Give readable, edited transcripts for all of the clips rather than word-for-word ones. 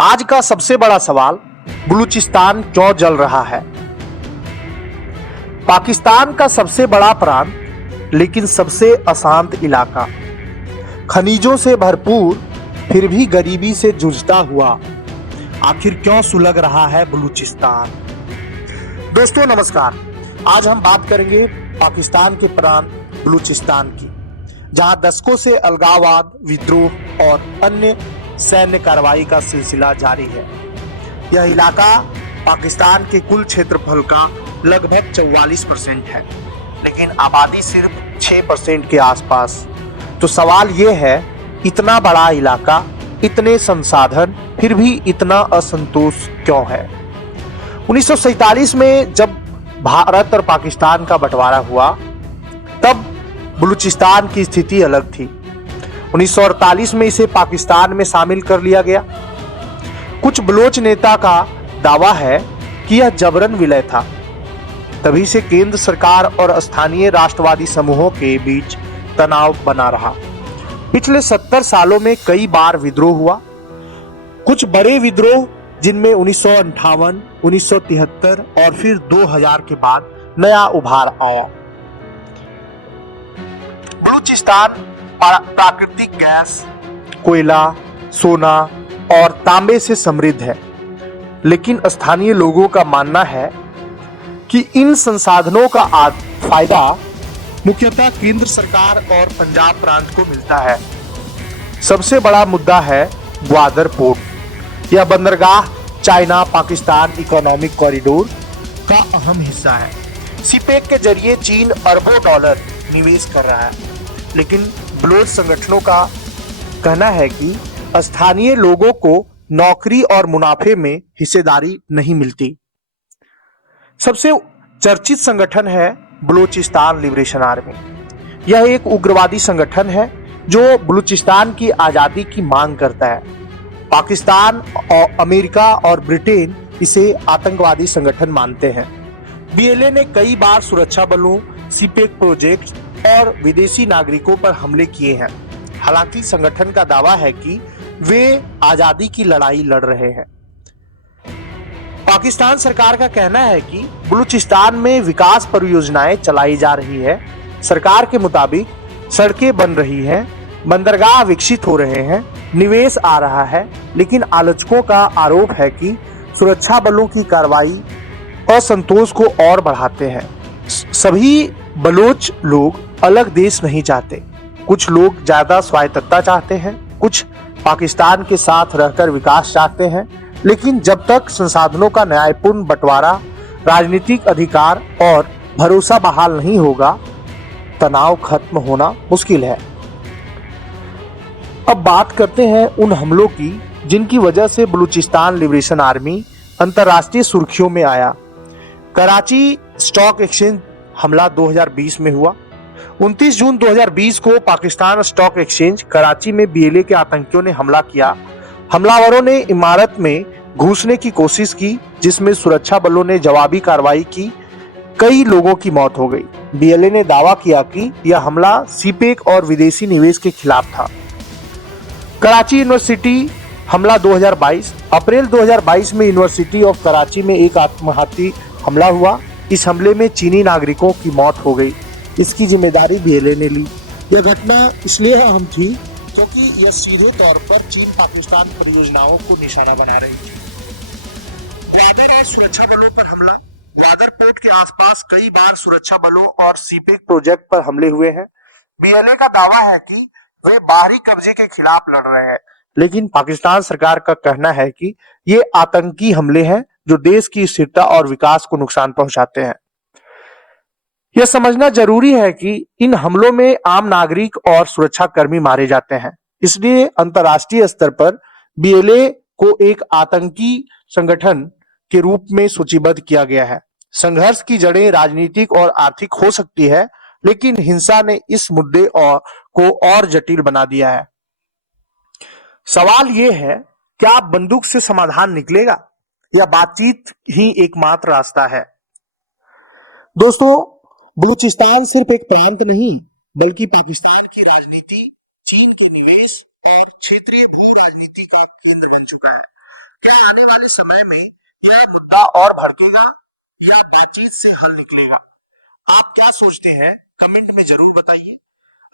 आज का सबसे बड़ा सवाल, बलूचिस्तान क्यों जल रहा है? पाकिस्तान का सबसे बड़ा प्रांत लेकिन सबसे अशांत इलाका, खनिजों से भरपूर फिर भी गरीबी से जूझता हुआ, आखिर क्यों सुलग रहा है बलूचिस्तान? दोस्तों नमस्कार। आज हम बात करेंगे पाकिस्तान के प्रांत बलूचिस्तान की, जहां दशकों से अलगाववाद, विद्रोह और अन्य सैन्य कार्रवाई का सिलसिला जारी है। यह इलाका पाकिस्तान के कुल क्षेत्रफल का लगभग 44% है, लेकिन आबादी सिर्फ 6% के आसपास। तो सवाल यह है, इतना बड़ा इलाका, इतने संसाधन, फिर भी इतना असंतोष क्यों है? 1947 में जब भारत और पाकिस्तान का बंटवारा हुआ, तब बलूचिस्तान की स्थिति अलग थी। 1948 में इसे पाकिस्तान में शामिल कर लिया गया। कुछ बलोच नेता का दावा है कि यह जबरन विलय था। तभी से केंद्र सरकार और स्थानीय राष्ट्रवादी समूहों के बीच तनाव बना रहा। पिछले 70 सालों में कई बार विद्रोह हुआ। कुछ बड़े विद्रोह, जिनमें 1958, 1973 और फिर 2000 के बाद नया उभार आया। बलूचिस्तान प्राकृतिक गैस, कोयला, सोना और तांबे से समृद्ध है, लेकिन स्थानीय लोगों का मानना है कि इन संसाधनों का फायदा मुख्यतः केंद्र सरकार और पंजाब प्रांत को मिलता है। सबसे बड़ा मुद्दा है ग्वादर पोर्ट। यह बंदरगाह चाइना पाकिस्तान इकोनॉमिक कॉरिडोर का अहम हिस्सा है। सीपेक के जरिए चीन अरबों डॉलर निवेश कर रहा है, लेकिन बलोच संगठनों का कहना है कि स्थानीय लोगों को नौकरी और मुनाफे में हिस्सेदारी नहीं मिलती। सबसे चर्चित संगठन है बलूचिस्तान लिबरेशन आर्मी। यह एक उग्रवादी संगठन है जो बलूचिस्तान की आजादी की मांग करता है। पाकिस्तान और अमेरिका और ब्रिटेन इसे आतंकवादी संगठन मानते हैं। बीएलए ने कई बार सुरक्षा बलों, सीपेक प्रोजेक्ट और विदेशी नागरिकों पर हमले किए हैं। हालांकि संगठन का दावा है कि वे आजादी की लड़ाई लड़ रहे हैं। पाकिस्तान सरकार का कहना है कि बलूचिस्तान में विकास परियोजनाएं चलाई जा रही है। सरकार के मुताबिक सड़कें बन रही हैं, बंदरगाह विकसित हो रहे हैं, निवेश आ रहा है, लेकिन आलोचकों का आरोप है कि सुरक्षा बलों की कार्रवाई असंतोष को और बढ़ाते हैं। सभी बलोच लोग अलग देश नहीं चाहते। कुछ लोग ज्यादा स्वायत्तता चाहते हैं, कुछ पाकिस्तान के साथ रहकर विकास चाहते हैं, लेकिन जब तक संसाधनों का न्यायपूर्ण बंटवारा, राजनीतिक अधिकार और भरोसा बहाल नहीं होगा, तनाव खत्म होना मुश्किल है। अब बात करते हैं उन हमलों की जिनकी वजह से बलूचिस्तान लिबरेशन आर्मी अंतर्राष्ट्रीय सुर्खियों में आया। कराची स्टॉक एक्सचेंज हमला 2020 में हुआ। 29 जून 2020 को पाकिस्तान स्टॉक एक्सचेंज कराची में बीएलए के आतंकियों ने हमला किया। हमलावरों ने इमारत में घुसने की कोशिश की, जिसमें सुरक्षा बलों ने जवाबी कार्रवाई की। कई लोगों की मौत हो गई। बीएलए ने दावा किया कि यह हमला सीपेक और विदेशी निवेश के खिलाफ था। कराची यूनिवर्सिटी हमला 2022। अप्रैल 2022 में यूनिवर्सिटी ऑफ कराची में एक आत्मघाती हमला हुआ। इस हमले में चीनी नागरिकों की मौत हो गई। इसकी जिम्मेदारी बीएलए ने ली। यह घटना इसलिए अहम थी क्योंकि यह सीधे तौर पर चीन पाकिस्तान परियोजनाओं को निशाना बना रही थी। ग्वादर और सुरक्षा बलों पर हमला। ग्वादर पोर्ट के आसपास कई बार सुरक्षा बलों और सीपेक प्रोजेक्ट पर हमले हुए हैं। बीएलए का दावा है कि वे बाहरी कब्जे के खिलाफ लड़ रहे हैं, लेकिन पाकिस्तान सरकार का कहना है कि ये आतंकी हमले हैं जो देश की स्थिरता और विकास को नुकसान पहुंचाते हैं। यह समझना जरूरी है कि इन हमलों में आम नागरिक और सुरक्षा कर्मी मारे जाते हैं। इसलिए अंतर्राष्ट्रीय स्तर पर बीएलए को एक आतंकी संगठन के रूप में सूचीबद्ध किया गया है। संघर्ष की जड़ें राजनीतिक और आर्थिक हो सकती है, लेकिन हिंसा ने इस मुद्दे को और जटिल बना दिया है। सवाल यह है, क्या बंदूक से समाधान निकलेगा या बातचीत ही एकमात्र रास्ता है? दोस्तों, बलूचिस्तान सिर्फ एक प्रांत नहीं, बल्कि पाकिस्तान की राजनीति, चीन के निवेश और क्षेत्रीय भू राजनीति का केंद्र बन चुका है। समय में यह मुद्दा और भड़केगा या बातचीत से हल निकलेगा? आप क्या सोचते हैं कमेंट में जरूर बताइए।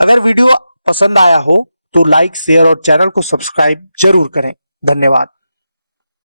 अगर वीडियो पसंद आया हो तो लाइक शेयर और चैनल को सब्सक्राइब जरूर करें। धन्यवाद।